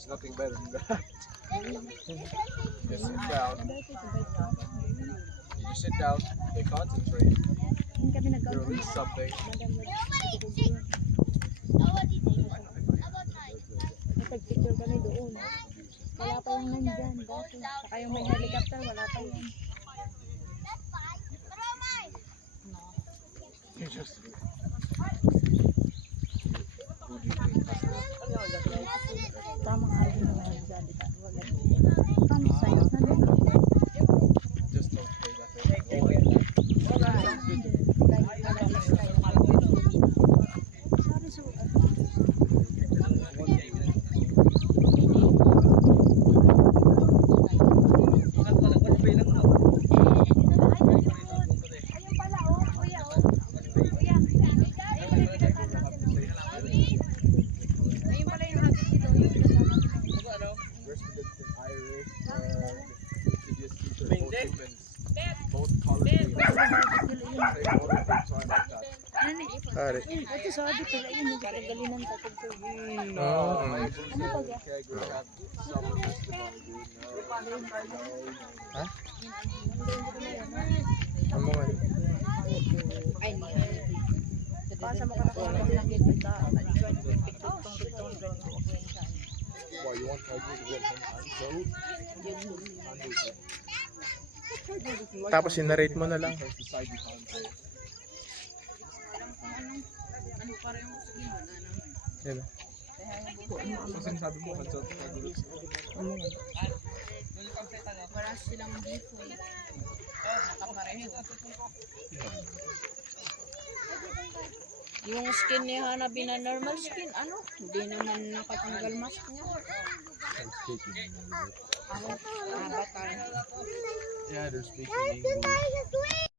There's nothing better than that. Just sit down. You just sit down, they concentrate, you release something. Nagpicture kami doon. Wala pa yung nandyan dati. Saka yung may helicopter, wala pa yun. You just Tamang alin na mga nagsabi ka. Paano science na doon? just don't pay that thing. Both colors. Ate, sabi ko lang yun, galinan ka pag Ha? Ano nga? ay, pasa mo ka na kung naglalagay dito. Why you want to Tapos sinarate mo na lang. Ano para yung Yan. sinasabi mo, consult ka gulo. para silang dito. Nakapareho. Yung skin ni Hanabi na normal skin, ano? Hindi naman nakatanggal mask niya. Yeah, they're speaking English.